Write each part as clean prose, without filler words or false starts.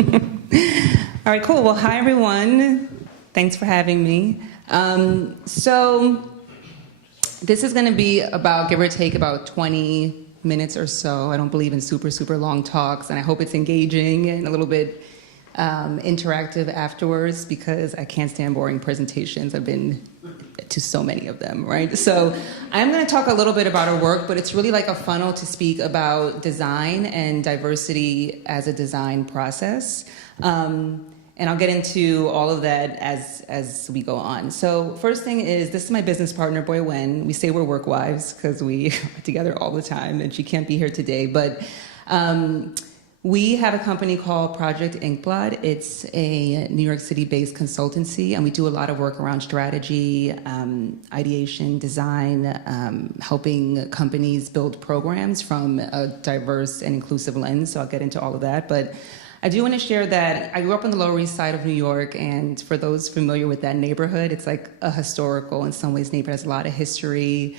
All right, cool. Well, hi, everyone. Thanks for having me. So this is going to be about, give or take, about 20 minutes or so. I don't believe in super, super long talks, and I hope it's engaging and a little bit interactive afterwards, because I can't stand boring presentations. I've been to so many of them, right? So I'm going to talk a little bit about our work, but it's really like a funnel to speak about design and diversity as a design process. And I'll get into all of that as we go on. So first thing is, this is my business partner, Boy Wen. We say we're work wives because we are together all the time, and she can't be here today. But we have a company called Project Inkblot. It's a New York City-based consultancy, and we do a lot of work around strategy, ideation, design, helping companies build programs from a diverse and inclusive lens. So I'll get into all of that. But I do want to share that I grew up on the Lower East Side of New York, and for those familiar with that neighborhood, it's like a historical, in some ways, neighborhood. It has a lot of history,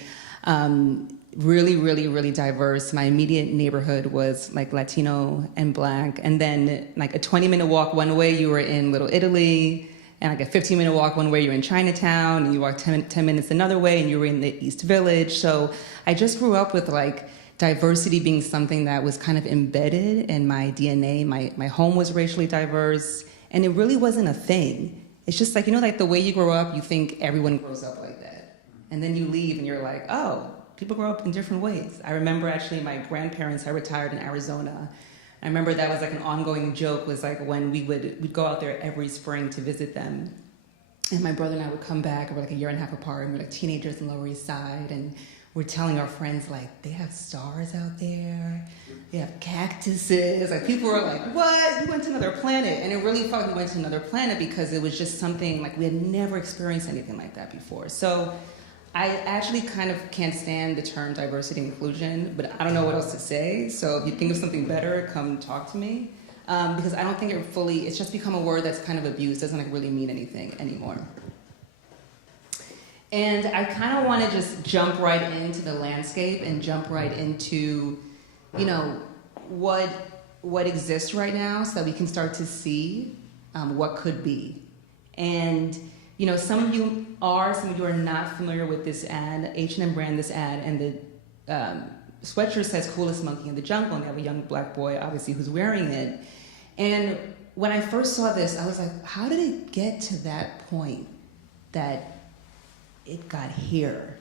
really, really, really diverse. My immediate neighborhood was like Latino and Black, and then like a 20-minute walk one way, you were in Little Italy, and like a 15-minute walk one way, you're in Chinatown, and you walk 10 minutes another way, and you were in the East Village. So I just grew up with like diversity being something that was kind of embedded in my DNA. My home was racially diverse, and it really wasn't a thing. It's just like, you know, like the way you grow up, you think everyone grows up like that. And then you leave and you're like, oh, people grow up in different ways. I remember actually my grandparents had retired in Arizona. I remember that was like an ongoing joke, was like when we'd go out there every spring to visit them. And my brother and I would come back, and we're like a year and a half apart, and we're like teenagers in the Lower East Side, and we're telling our friends, like, they have stars out there, they have cactuses. Like, people were like, what? You went to another planet. And it really felt like we went to another planet, because it was just something, like, we had never experienced anything like that before. So I actually kind of can't stand the term diversity and inclusion, but I don't know what else to say. So if you think of something better, come talk to me. Because I don't think it's just become a word that's kind of abused, doesn't like really mean anything anymore. And I kind of want to just jump right into the landscape and jump right into, you know, what exists right now, so that we can start to see what could be. And, you know, some of you are not familiar with this ad. H&M ran this ad, and the sweatshirt says "Coolest Monkey in the Jungle," and they have a young Black boy, obviously, who's wearing it. And when I first saw this, I was like, how did it get to that point that it got here?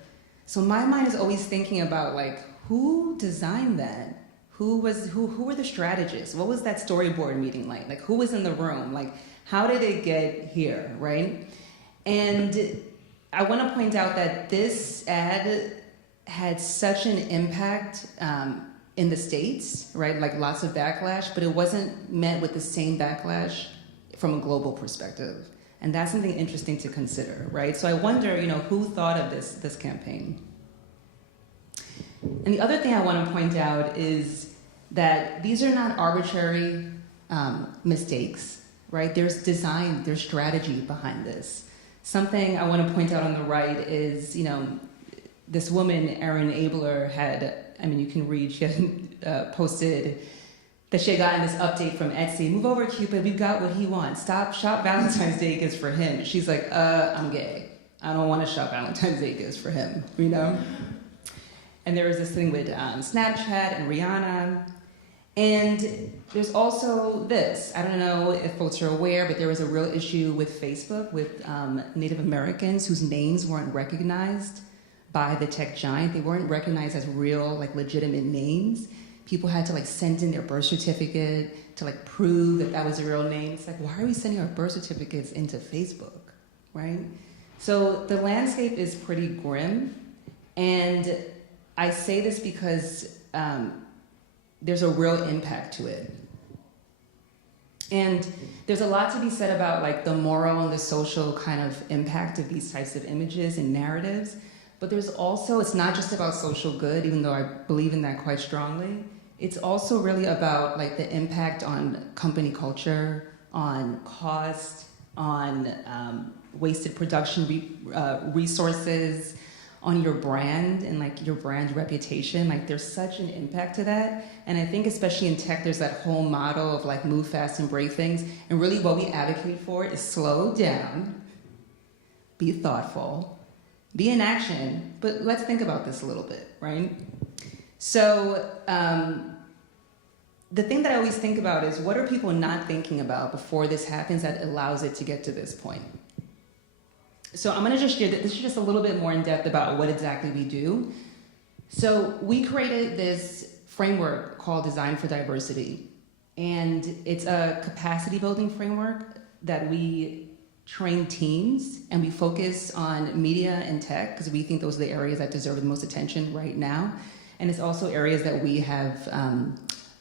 So my mind is always thinking about, like, who designed that? Who were the strategists? What was that storyboard meeting like? Like, who was in the room? Like, how did it get here, right? And I want to point out that this ad had such an impact in the States, right? Like, lots of backlash, but it wasn't met with the same backlash from a global perspective. And that's something interesting to consider, right? So I wonder, you know, who thought of this campaign? And the other thing I want to point out is that these are not arbitrary mistakes, right? There's design, there's strategy behind this. Something I want to point out on the right is, you know, this woman, Erin Abler, you can read, she had posted that she had gotten this update from Etsy. Move over, Cupid, we've got what he wants. Shop Valentine's Day gifts for him. She's like, I'm gay. I don't want to shop Valentine's Day gifts for him, you know? And there was this thing with Snapchat and Rihanna. And there's also this. I don't know if folks are aware, but there was a real issue with Facebook with Native Americans whose names weren't recognized by the tech giant. They weren't recognized as real, like, legitimate names. People had to, like, send in their birth certificate to, like, prove that that was a real name. It's like, why are we sending our birth certificates into Facebook, right? So the landscape is pretty grim. And I say this because there's a real impact to it. And there's a lot to be said about, like, the moral and the social kind of impact of these types of images and narratives. But there's also, it's not just about social good, even though I believe in that quite strongly. It's also really about, like, the impact on company culture, on cost, on wasted production resources, on your brand and like your brand reputation. Like there's such an impact to that. And I think especially in tech, there's that whole model of like move fast and break things. And really what we advocate for is slow down, be thoughtful, be in action, but let's think about this a little bit, right? So the thing that I always think about is what are people not thinking about before this happens that allows it to get to this point? So I'm going to just share that this is just a little bit more in depth about what exactly we do. So we created this framework called Design for Diversity. And it's a capacity building framework that we train teams, and we focus on media and tech because we think those are the areas that deserve the most attention right now. And it's also areas that we have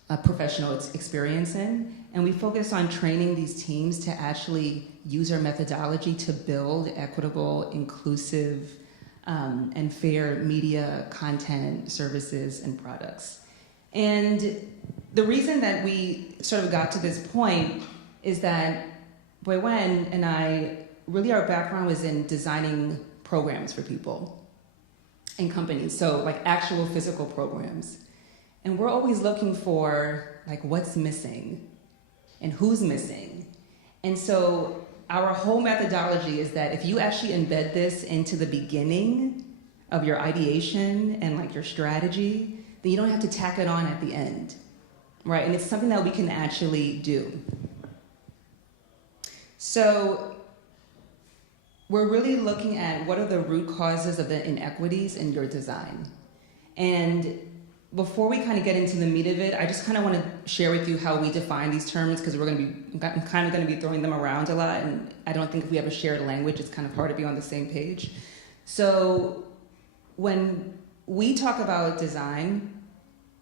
a professional experience in. And we focus on training these teams to actually use our methodology to build equitable, inclusive, and fair media content, services, and products. And the reason that we sort of got to this point is that Boywen and I, really our background was in designing programs for people and companies, so like actual physical programs. And we're always looking for like what's missing and who's missing. And so our whole methodology is that if you actually embed this into the beginning of your ideation and like your strategy, then you don't have to tack it on at the end, right? And it's something that we can actually do. So we're really looking at what are the root causes of the inequities in your design. And before we kind of get into the meat of it, I just kind of want to share with you how we define these terms because I'm kind of going to be throwing them around a lot, and I don't think if we have a shared language, it's kind of hard to be on the same page. So when we talk about design,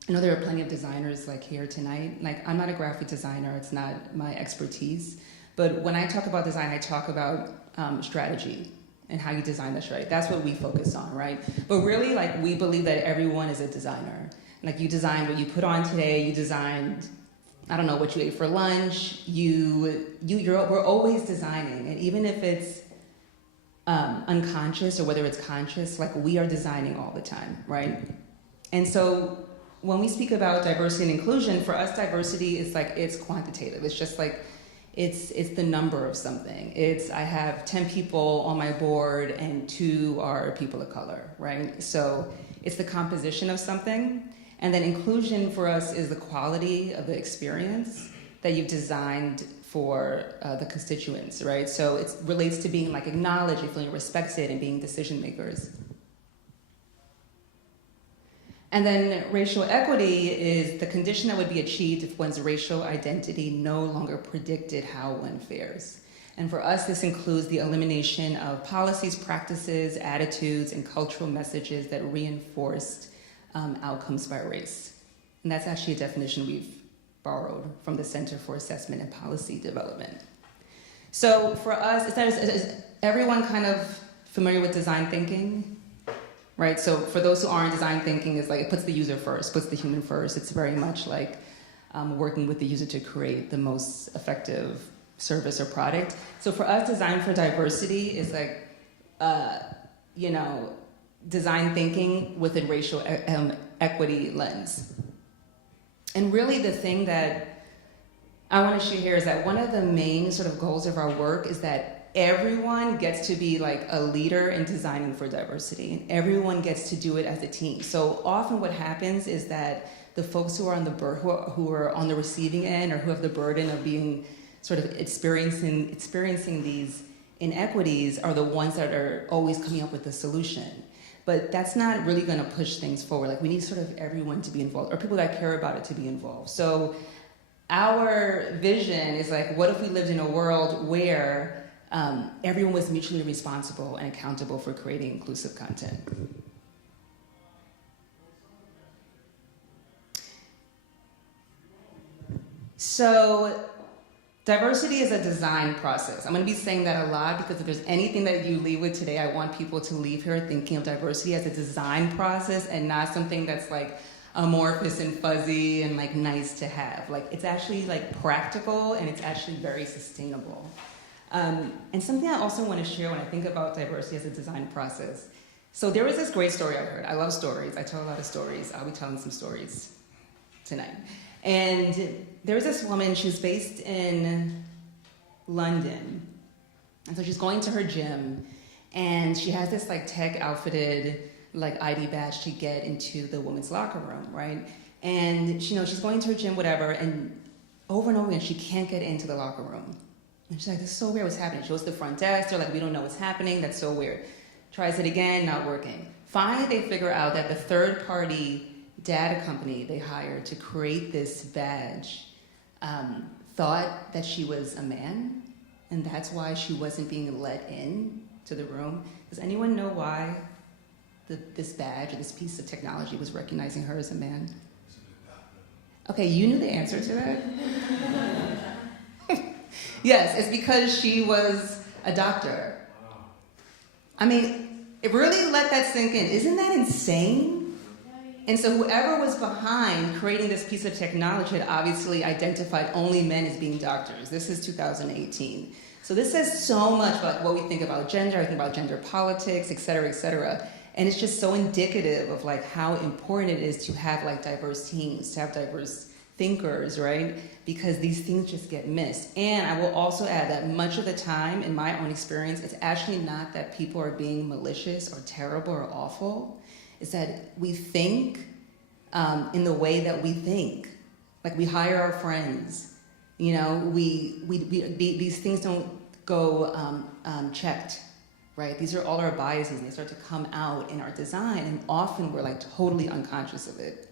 I know there are plenty of designers like here tonight. Like I'm not a graphic designer, it's not my expertise. But when I talk about design, I talk about strategy and how you design the strategy. That's what we focus on, right? But really, like, we believe that everyone is a designer. Like, you designed what you put on today, you designed, I don't know, what you ate for lunch, we're always designing. And even if it's unconscious or whether it's conscious, like, we are designing all the time, right? And so when we speak about diversity and inclusion, for us, diversity is like, it's quantitative. It's just like, it's the number of something. I have 10 people on my board and 2 are people of color, right? So it's the composition of something. And then inclusion for us is the quality of the experience that you've designed for the constituents, right? So it relates to being like acknowledged and feeling respected and being decision makers. And then racial equity is the condition that would be achieved if one's racial identity no longer predicted how one fares. And for us, this includes the elimination of policies, practices, attitudes, and cultural messages that reinforced outcomes by race. And that's actually a definition we've borrowed from the Center for Assessment and Policy Development. So for us, is everyone kind of familiar with design thinking? Right, so for those who aren't, design thinking is like, it puts the user first, puts the human first. It's very much like working with the user to create the most effective service or product. So for us, design for diversity is like, design thinking with a racial equity lens. And really the thing that I want to share here is that one of the main sort of goals of our work is that everyone gets to be like a leader in designing for diversity, and everyone gets to do it as a team. So often what happens is that the folks who are on who are on the receiving end or who have the burden of being sort of experiencing these inequities are the ones that are always coming up with the solution. But that's not really going to push things forward. Like we need sort of everyone to be involved, or people that care about it to be involved. So our vision is like, what if we lived in a world where everyone was mutually responsible and accountable for creating inclusive content? So diversity is a design process. I'm going to be saying that a lot because if there's anything that you leave with today, I want people to leave here thinking of diversity as a design process and not something that's like amorphous and fuzzy and like nice to have. Like it's actually like practical and it's actually very sustainable. And something I also want to share when I think about diversity as a design process. So there was this great story I heard. I love stories. I tell a lot of stories. I'll be telling some stories tonight. And there was this woman, she was based in London. And so she's going to her gym, and she has this like tech outfitted like ID badge to get into the women's locker room, right? And she's going to her gym, whatever, and over again, she can't get into the locker room. And she's like, this is so weird, what's happening? She goes to the front desk, they're like, we don't know what's happening, that's so weird. Tries it again, not working. Finally, they figure out that the third-party data company they hired to create this badge thought that she was a man, and that's why she wasn't being let in to the room. Does anyone know why this badge or this piece of technology was recognizing her as a man? Okay, you knew the answer to that? Yes, it's because she was a doctor. I mean, it really let that sink in. Isn't that insane? And so whoever was behind creating this piece of technology had obviously identified only men as being doctors. This is 2018. So this says so much about what we think about gender, I think about gender politics, et cetera, et cetera. And it's just so indicative of like how important it is to have like diverse teams, to have diverse thinkers, right? Because these things just get missed. And I will also add that much of the time, in my own experience, it's actually not that people are being malicious or terrible or awful. It's that we think in the way that we think. Like we hire our friends. These things don't go checked, right? These are all our biases, and they start to come out in our design, and often we're like totally unconscious of it.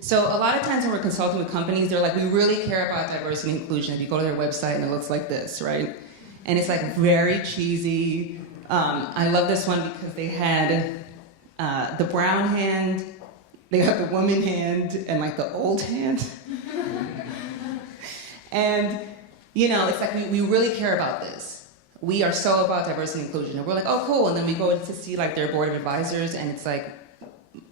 So a lot of times when we're consulting with companies, they're like, we really care about diversity and inclusion. If you go to their website and it looks like this, right? And it's like very cheesy. I love this one because they had the brown hand, they have the woman hand, and like the old hand. And, it's like we really care about this. We are so about diversity and inclusion. And we're like, oh, cool. And then we go to see like their board of advisors, and it's like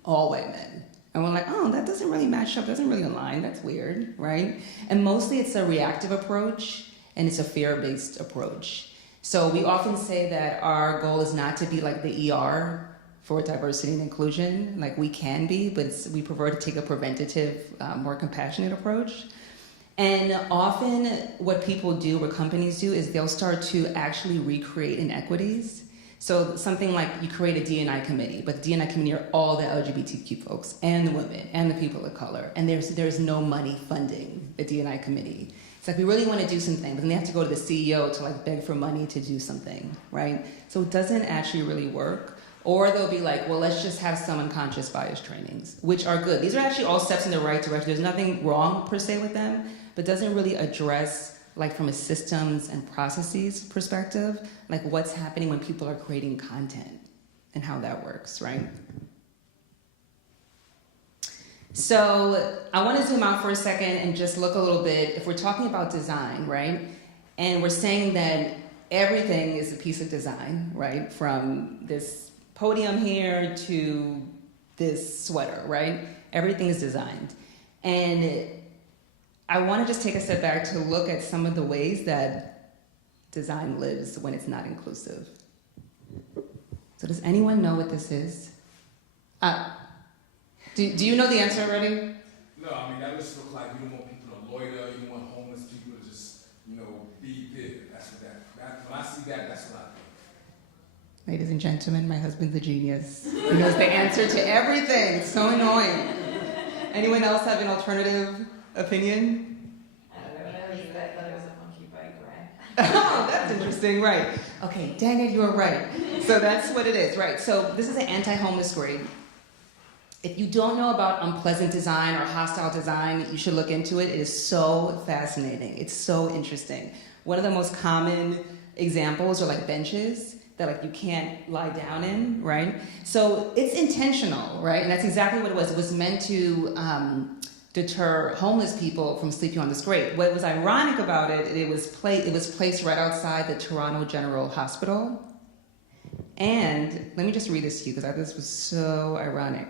all white men. And we're like, oh, that doesn't really match up, doesn't really align, that's weird, right? And mostly it's a reactive approach, and it's a fear-based approach. So we often say that our goal is not to be like the ER for diversity and inclusion, like we can be, but we prefer to take a preventative, more compassionate approach. And often what people do, what companies do, is they'll start to actually recreate inequities. So something like you create a D&I committee, but the D&I committee are all the LGBTQ folks and the women and the people of color, and there's no money funding the D&I committee. It's like we really want to do something, but then they have to go to the CEO to like beg for money to do something, right? So it doesn't actually really work. Or they'll be like, well, let's just have some unconscious bias trainings, which are good. These are actually all steps in the right direction. There's nothing wrong per se with them, but doesn't really address like from a systems and processes perspective, like what's happening when people are creating content and how that works, right? So I want to zoom out for a second and just look a little bit, if we're talking about design, right? And we're saying that everything is a piece of design, right? From this podium here to this sweater, right? Everything is designed. And I want to just take a step back to look at some of the ways that design lives when it's not inclusive. So does anyone know what this is? Do you know the answer already? No, I mean, that just looks like you don't want people to loiter, you don't want homeless people to just, be there. That's what that when I see that, that's what I think. Ladies and gentlemen, my husband's a genius. He knows the answer to everything. It's so annoying. Anyone else have an alternative opinion? I don't know, that was a monkey bite, right? Oh, that's interesting, right. Okay, dang it, you were right. So that's what it is, right. So this is an anti-homeless grade. If you don't know about unpleasant design or hostile design, you should look into it. It is so fascinating. It's so interesting. One of the most common examples are like benches that like you can't lie down in, right? So it's intentional, right? And that's exactly what it was. It was meant to deter homeless people from sleeping on this grate. What was ironic about it, it was placed right outside the Toronto General Hospital. And let me just read this to you because I thought this was so ironic.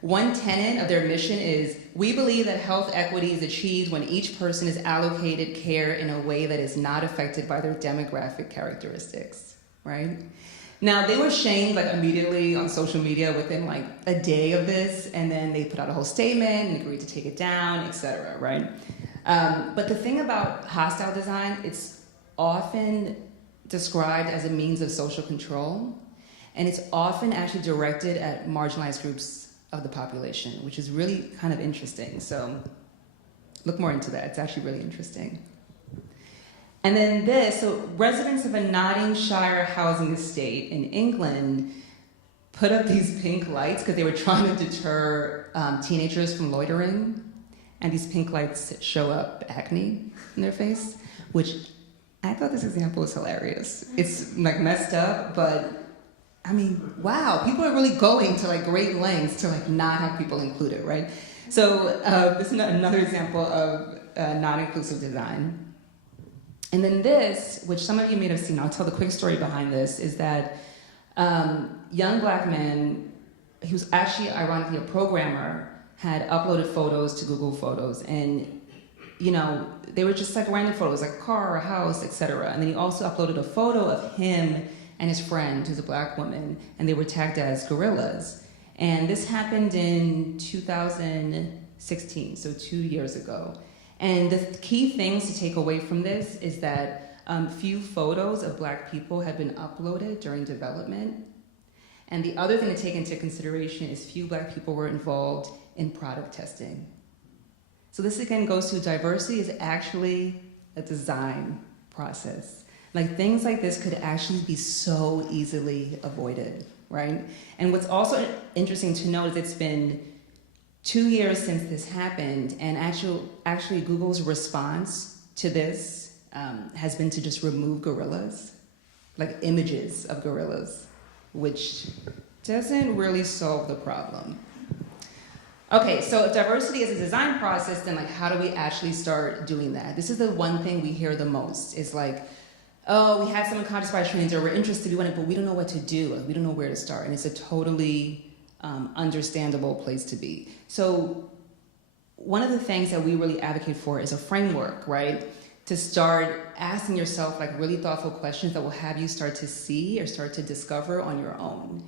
One tenet of their mission is, we believe that health equity is achieved when each person is allocated care in a way that is not affected by their demographic characteristics, right? Now, they were shamed like immediately on social media within like a day of this, and then they put out a whole statement and agreed to take it down, etc., right? But the thing about hostile design, it's often described as a means of social control, and it's often actually directed at marginalized groups of the population, which is really kind of interesting. So look more into that. It's actually really interesting. And then this, so residents of a Nottinghamshire housing estate in England put up these pink lights because they were trying to deter teenagers from loitering. And these pink lights show up acne in their face, which I thought this example was hilarious. It's like messed up, but I mean, wow, people are really going to like great lengths to like not have people included, right? So this is another example of non-inclusive design. And then this, which some of you may have seen, I'll tell the quick story behind this, is that young black man, he was actually ironically a programmer, had uploaded photos to Google Photos, and you know, they were just like random photos, like a car, a house, etc. And then he also uploaded a photo of him and his friend, who's a black woman, and they were tagged as gorillas. And this happened in 2016, so 2 years ago. And the key things to take away from this is that few photos of black people have been uploaded during development. And the other thing to take into consideration is few black people were involved in product testing. So this again goes to diversity is actually a design process. Like things like this could actually be so easily avoided, right? And what's also interesting to note is it's been 2 years since this happened, and actually Google's response to this has been to just remove gorillas, like images of gorillas, which doesn't really solve the problem. Okay, so if diversity is a design process, then like how do we actually start doing that? This is the one thing we hear the most, is like, oh, we have some unconscious bias trainings, or we're interested, we want it, but we don't know what to do, like, we don't know where to start, and it's a totally understandable place to be. So one of the things that we really advocate for is a framework, right? To start asking yourself like really thoughtful questions that will have you start to see or start to discover on your own.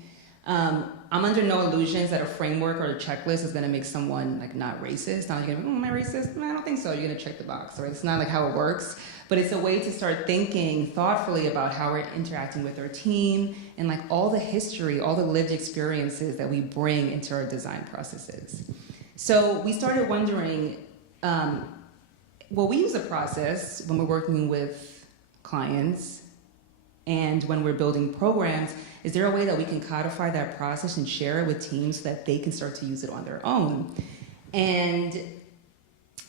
I'm under no illusions that a framework or a checklist is gonna make someone like not racist. Not like you're gonna be, am I racist? No, I don't think so. You're gonna check the box, right? It's not like how it works, but it's a way to start thinking thoughtfully about how we're interacting with our team and like all the history, all the lived experiences that we bring into our design processes. So we started wondering, well, we use a process when we're working with clients and when we're building programs. Is there a way that we can codify that process and share it with teams so that they can start to use it on their own? And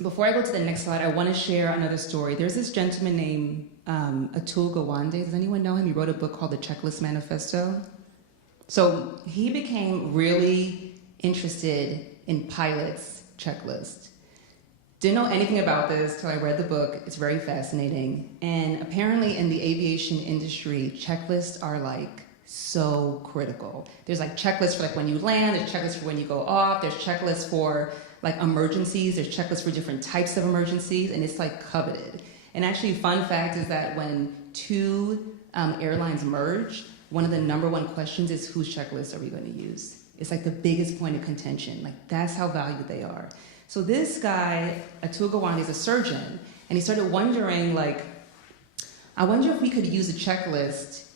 before I go to the next slide, I want to share another story. There's this gentleman named Atul Gawande. Does anyone know him? He wrote a book called The Checklist Manifesto. So he became really interested in pilots' checklist. Didn't know anything about this till I read the book. It's very fascinating. And apparently in the aviation industry, checklists are like so critical. There's like checklists for like when you land, there's checklists for when you go off, there's checklists for like emergencies, there's checklists for different types of emergencies, and it's like coveted. And actually, fun fact is that when two airlines merge, one of the #1 questions is whose checklist are we going to use? It's like the biggest point of contention. Like that's how valued they are. So this guy, Atul Gawande, is a surgeon, and he started wondering like, I wonder if we could use a checklist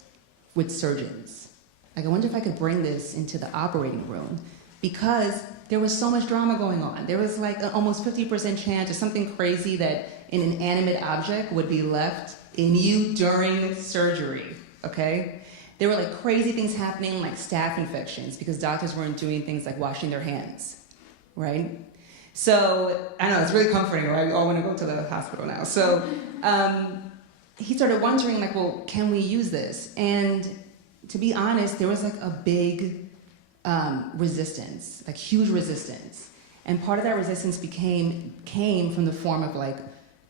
with surgeons. Like I wonder if I could bring this into the operating room, because there was so much drama going on. There was like an almost 50% chance or something crazy that an inanimate object would be left in you during surgery, okay? There were like crazy things happening, like staph infections, because doctors weren't doing things like washing their hands, right? So, I know, it's really comforting, right? We all want to go to the hospital now. So, he started wondering like, well, can we use this? And to be honest, there was like a big resistance, like huge resistance. And part of that resistance came from the form of like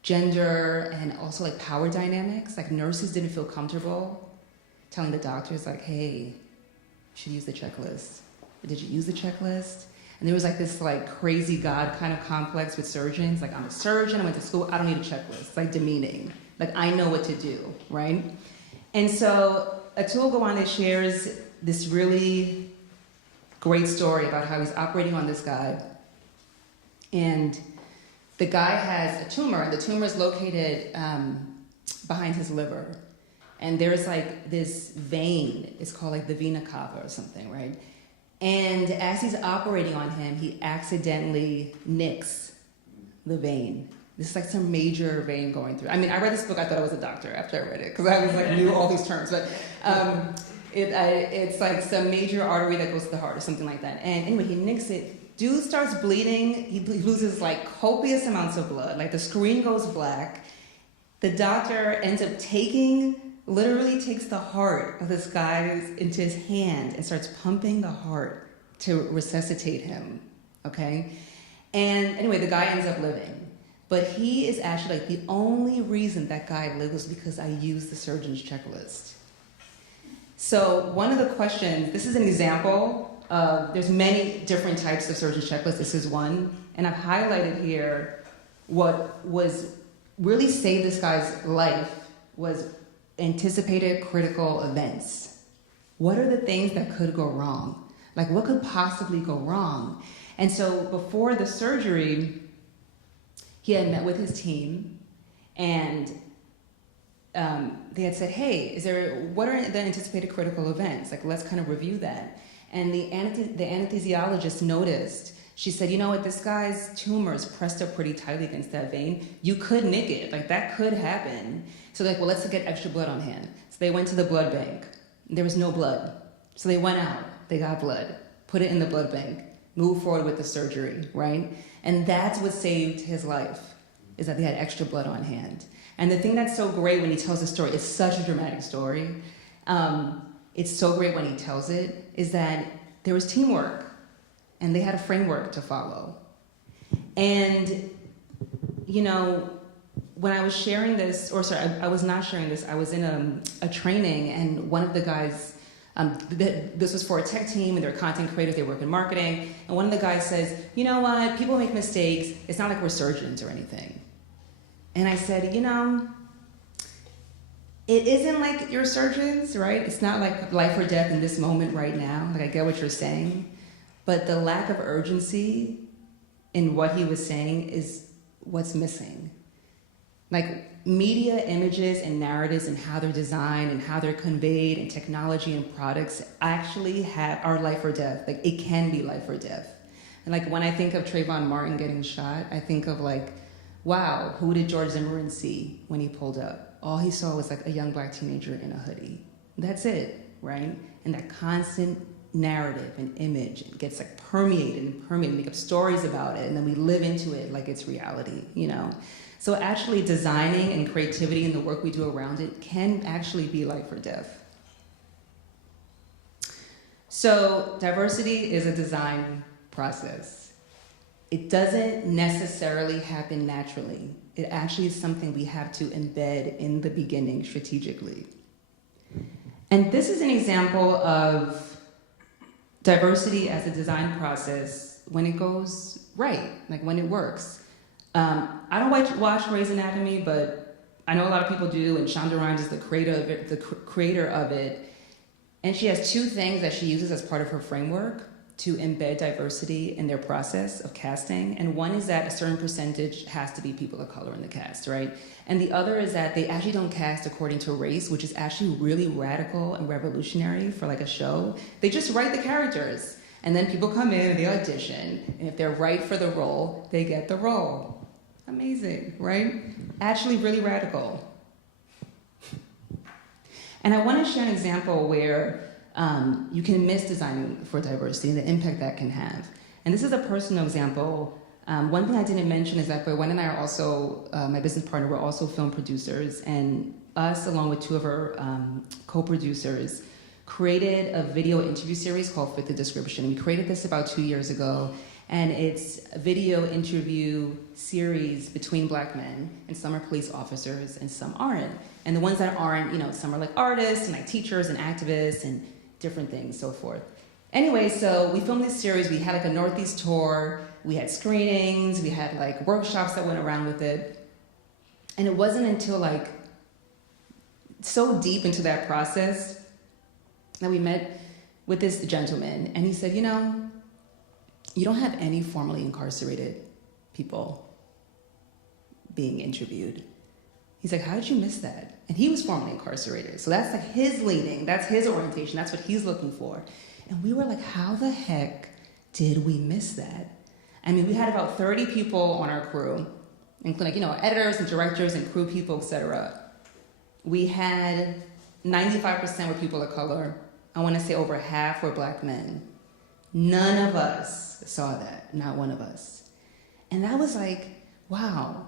gender and also like power dynamics. Like nurses didn't feel comfortable telling the doctors like, hey, you should use the checklist. Or did you use the checklist? And there was like this like crazy God kind of complex with surgeons. Like I'm a surgeon, I went to school, I don't need a checklist. It's like demeaning. Like I know what to do, right? And so Atul Gawande shares this really great story about how he's operating on this guy. And the guy has a tumor, and the tumor is located behind his liver. And there's like this vein, it's called like the vena cava or something, right? And as he's operating on him, he accidentally nicks the vein. This is like some major vein going through. I mean, I read this book, I thought I was a doctor after I read it, because I was like, knew all these terms, but it's like some major artery that goes to the heart or something like that. And anyway, he nicks it. Dude starts bleeding. He loses like copious amounts of blood. Like the screen goes black. The doctor ends up literally takes the heart of this guy into his hand and starts pumping the heart to resuscitate him, okay? And anyway, the guy ends up living. But he is actually like, the only reason that guy lived was because I used the surgeon's checklist. So one of the questions, this is an example of, there's many different types of surgeon's checklist. This is one. And I've highlighted here what was really saved this guy's life was anticipated critical events. What are the things that could go wrong? Like what could possibly go wrong? And so before the surgery, he had met with his team, and they had said, hey, what are the anticipated critical events? Like, let's kind of review that. And the anesthesiologist noticed, she said, you know what, this guy's tumor is pressed up pretty tightly against that vein. You could nick it, like that could happen. So they're like, well, let's get extra blood on hand. So they went to the blood bank. There was no blood. So they went out, they got blood, put it in the blood bank, moved forward with the surgery, right? And that's what saved his life, is that they had extra blood on hand. And the thing that's so great when he tells the story, it's such a dramatic story. It's so great when he tells it, is that there was teamwork and they had a framework to follow. And, you know, when I was sharing this, I was not sharing this, I was in a training, and one of the guys, this was for a tech team, and they're content creators, they work in marketing, and one of the guys says, you know what, people make mistakes, it's not like we're surgeons or anything. And I said, you know, it isn't like you're surgeons, right? It's not like life or death in this moment right now, like I get what you're saying, but the lack of urgency in what he was saying is what's missing. Like media images and narratives and how they're designed and how they're conveyed, and technology and products actually are life or death. Like it can be life or death. And like when I think of Trayvon Martin getting shot, I think of like, wow, who did George Zimmerman see when he pulled up? All he saw was like a young black teenager in a hoodie. That's it, right? And that constant narrative and image, it gets like permeated, make up stories about it, and then we live into it like it's reality, you know? So actually designing and creativity and the work we do around it can actually be life or death. So diversity is a design process. It doesn't necessarily happen naturally. It actually is something we have to embed in the beginning strategically. And this is an example of diversity as a design process when it goes right, like when it works. I don't watch Grey's Anatomy, but I know a lot of people do, and Shonda Rhimes is the creator of it. And she has two things that she uses as part of her framework to embed diversity in their process of casting. And one is that a certain percentage has to be people of color in the cast, right? And the other is that they actually don't cast according to race, which is actually really radical and revolutionary for like a show. They just write the characters, and then people come in and they audition, and if they're right for the role, they get the role. Amazing, right? Actually really radical. And I want to share an example where you can miss designing for diversity and the impact that can have. And this is a personal example. One thing I didn't mention is that Gwen and I are also, my business partner, we're also film producers, and us, along with two of our co-producers, created a video interview series called Fit the Description. We created this about 2 years ago, and it's a video interview series between black men, and some are police officers and some aren't. And the ones that aren't, you know, some are like artists and like teachers and activists and different things, so forth. Anyway, so we filmed this series. We had like a Northeast tour. We had screenings. We had like workshops that went around with it. And it wasn't until like so deep into that process that we met with this gentleman, and he said, you know, you don't have any formerly incarcerated people being interviewed. He's like, how did you miss that? And he was formerly incarcerated. So that's like his leaning, that's his orientation, that's what he's looking for. And we were like, how the heck did we miss that? I mean, we had about 30 people on our crew, including, you know, editors and directors and crew people, etc. We had 95% were people of color. I want to say over half were black men. None of us saw that, not one of us. And that was like, wow.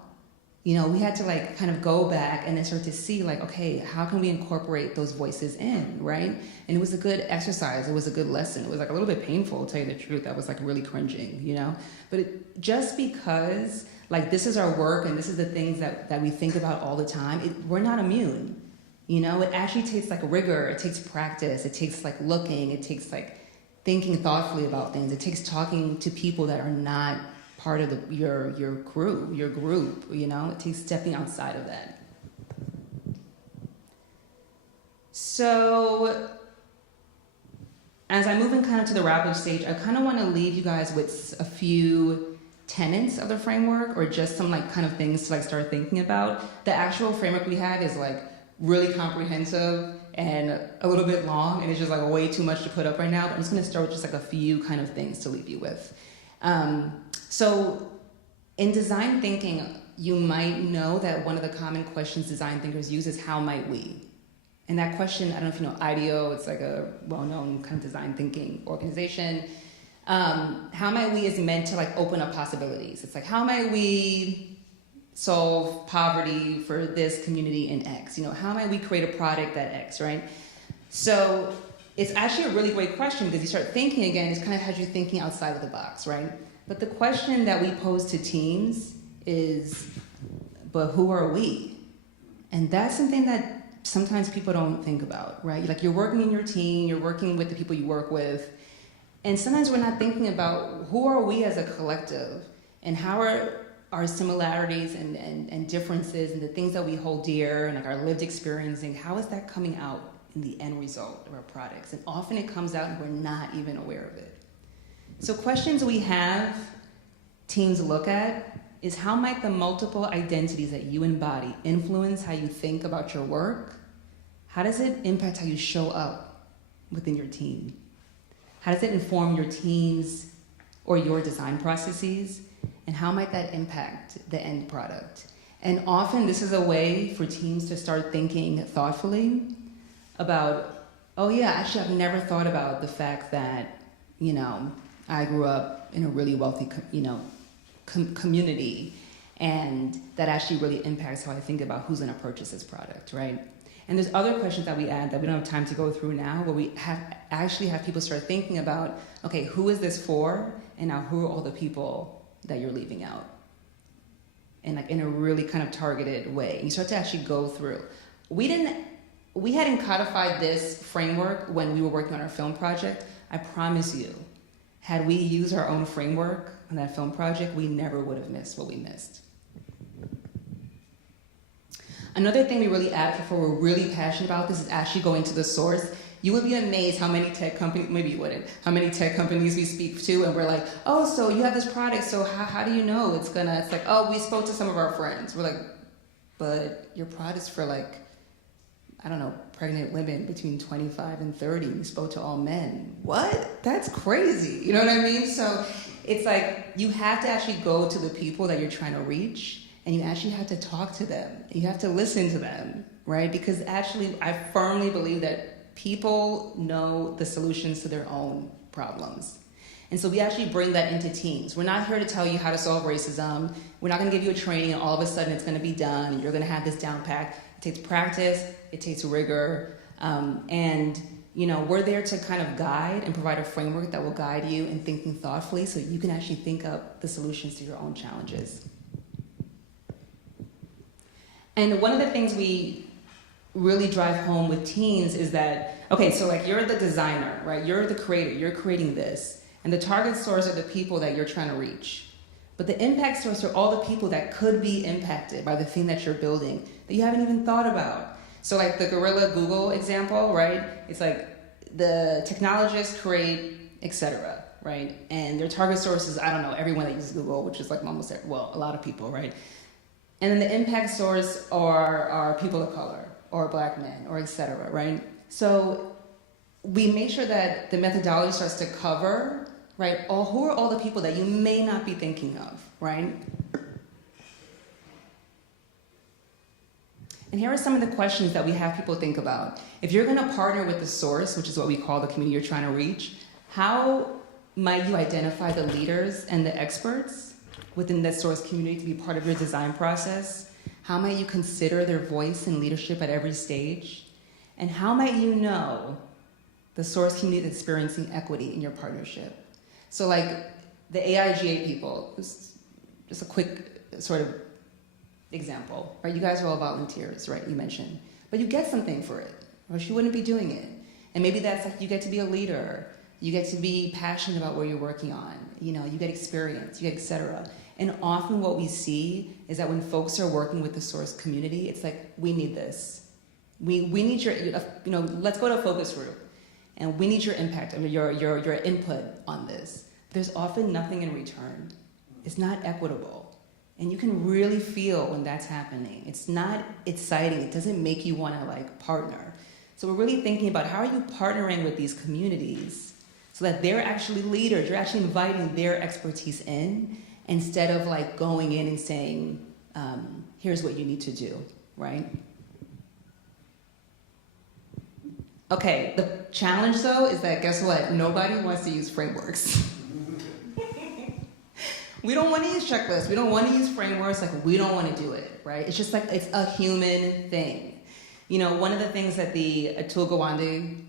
You know, we had to like kind of go back and then start to see like, okay, how can we incorporate those voices in, right? And it was a good exercise. It was a good lesson. It was like a little bit painful, to tell you the truth. I was like really cringing, you know? But just because like this is our work and this is the things that we think about all the time, we're not immune. You know, it actually takes like rigor, it takes practice, it takes like looking, it takes like thinking thoughtfully about things. It takes talking to people that are not part of your crew, your group, you know? It takes stepping outside of that. So, as I move in kind of to the wrap-up stage, I kind of want to leave you guys with a few tenets of the framework, or just some like kind of things to like start thinking about. The actual framework we have is like really comprehensive and a little bit long, and it's just like way too much to put up right now, but I'm just going to start with just like a few kind of things to leave you with. So in design thinking, you might know that one of the common questions design thinkers use is how might we? And that question, I don't know if you know IDEO, it's like a well-known kind of design thinking organization. How might we is meant to like open up possibilities. It's like, how might we solve poverty for this community in X? You know, how might we create a product that X, right? So it's actually a really great question, because you start thinking again, it kind of has you thinking outside of the box, right? But the question that we pose to teams is, but who are we? And that's something that sometimes people don't think about, right? Like you're working in your team, you're working with the people you work with, and sometimes we're not thinking about who are we as a collective, and how are our similarities and differences and the things that we hold dear and like our lived experiencing, how is that coming out in the end result of our products? And often it comes out and we're not even aware of it. So questions we have teams look at is, how might the multiple identities that you embody influence how you think about your work? How does it impact how you show up within your team? How does it inform your teams or your design processes? And how might that impact the end product? And often this is a way for teams to start thinking thoughtfully about, oh yeah, actually I've never thought about the fact that, you know, I grew up in a really wealthy, you know, community, and that actually really impacts how I think about who's going to purchase this product, right? And there's other questions that we add that we don't have time to go through now, where we actually have people start thinking about, okay, who is this for, and now who are all the people that you're leaving out? And like in a really kind of targeted way. And you start to actually go through. We hadn't codified this framework when we were working on our film project. I promise you, had we used our own framework on that film project, we never would have missed what we missed. Another thing we really advocate for, we're really passionate about this, is actually going to the source. You would be amazed how many tech companies, maybe you wouldn't, how many tech companies we speak to, and we're like, oh, so you have this product, so how do you know it's like, oh, we spoke to some of our friends. We're like, but your product's for like, I don't know, pregnant women between 25 and 30. We spoke to all men. What? That's crazy. You know what I mean? So it's like, you have to actually go to the people that you're trying to reach, and you actually have to talk to them. You have to listen to them, right? Because actually, I firmly believe that people know the solutions to their own problems. And so we actually bring that into teams. We're not here to tell you how to solve racism. We're not going to give you a training and all of a sudden it's going to be done and you're going to have this down pat. It takes practice, it takes rigor, and you know, we're there to kind of guide and provide a framework that will guide you in thinking thoughtfully so you can actually think up the solutions to your own challenges. And one of the things we really drive home with teams is that, okay, so like you're the designer, right? You're the creator, you're creating this. And the target source are the people that you're trying to reach. But the impact source are all the people that could be impacted by the thing that you're building that you haven't even thought about. So like the Gorilla Google example, right? It's like the technologists create, etc., right? And their target source is, I don't know, everyone that uses Google, which is like almost, well, a lot of people, right? And then the impact source are people of color, or black men, or etc., right? So we make sure that the methodology starts to cover, right, who are all the people that you may not be thinking of, right? And here are some of the questions that we have people think about. If you're gonna partner with the source, which is what we call the community you're trying to reach, how might you identify the leaders and the experts within that source community to be part of your design process? How might you consider their voice and leadership at every stage? And how might you know the source community that's experiencing equity in your partnership? So like the AIGA people, just a quick sort of example, right? You guys are all volunteers, right? You mentioned, but you get something for it, or else you wouldn't be doing it. And maybe that's like you get to be a leader, you get to be passionate about what you're working on, you know, you get experience, you get etc. And often what we see is that when folks are working with the source community, it's like, we need this. We need your, you know, let's go to a focus group, and we need your impact, I mean, your input on this. There's often nothing in return. It's not equitable. And you can really feel when that's happening. It's not exciting. It doesn't make you want to like partner. So we're really thinking about how are you partnering with these communities so that they're actually leaders. You're actually inviting their expertise in instead of like going in and saying, here's what you need to do, right? Okay, the challenge though is that guess what? Nobody wants to use frameworks. We don't want to use checklists. We don't want to use frameworks. Like, we don't want to do it, right? It's just like, it's a human thing. You know, one of the things that the Atul Gawande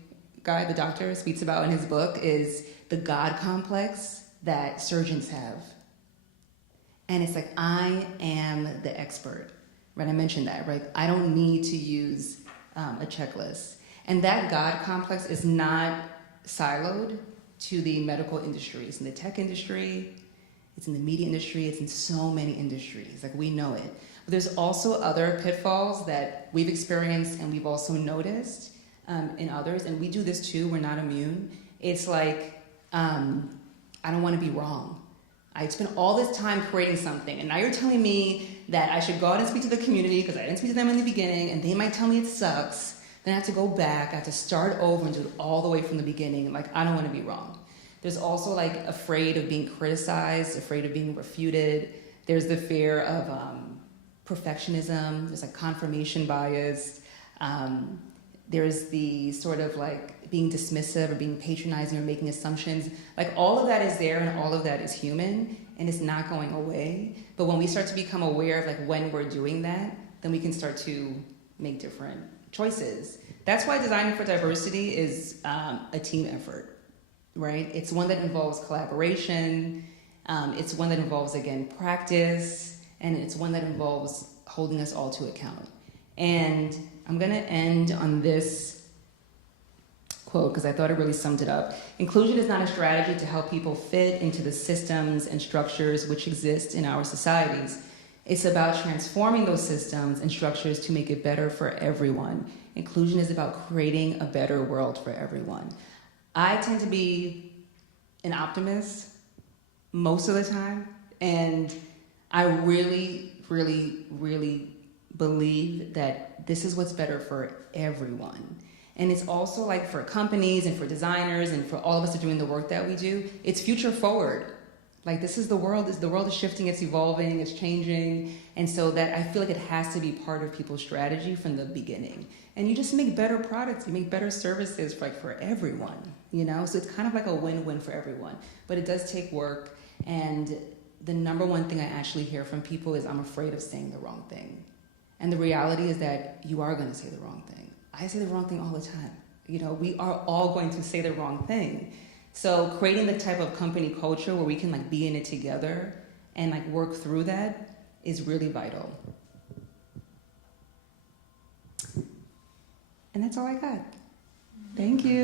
guy, the doctor, speaks about in his book is the God complex that surgeons have. And it's like, I am the expert, right? I mentioned that, right? I don't need to use a checklist. And that God complex is not siloed to the medical industry. It's in the tech industry, it's in the media industry, it's in so many industries, like we know it. But there's also other pitfalls that we've experienced and we've also noticed in others, and we do this too, we're not immune. It's like, I don't want to be wrong. I spent all this time creating something, and now you're telling me that I should go out and speak to the community because I didn't speak to them in the beginning, and they might tell me it sucks. Then I have to go back, I have to start over and do it all the way from the beginning. Like, I don't want to be wrong. There's also like afraid of being criticized, afraid of being refuted. There's the fear of perfectionism. There's like confirmation bias. There's the sort of like being dismissive or being patronizing or making assumptions. Like all of that is there and all of that is human and it's not going away. But when we start to become aware of like when we're doing that, then we can start to make different choices. That's why designing for diversity is a team effort. Right? It's one that involves collaboration, it's one that involves, again, practice, and it's one that involves holding us all to account. And I'm gonna end on this quote because I thought it really summed it up. Inclusion is not a strategy to help people fit into the systems and structures which exist in our societies. It's about transforming those systems and structures to make it better for everyone. Inclusion is about creating a better world for everyone. I tend to be an optimist most of the time, and I really, really, really believe that this is what's better for everyone. And it's also like for companies and for designers and for all of us that are doing the work that we do, it's future forward. Like this is the world is shifting, it's evolving, it's changing. And so that I feel like it has to be part of people's strategy from the beginning. And you just make better products, you make better services for everyone, you know? So it's kind of like a win-win for everyone. But it does take work. And the number one thing I actually hear from people is I'm afraid of saying the wrong thing. And the reality is that you are gonna say the wrong thing. I say the wrong thing all the time. You know, we are all going to say the wrong thing. So creating the type of company culture where we can like be in it together and like work through that is really vital. And that's all I got. Thank you.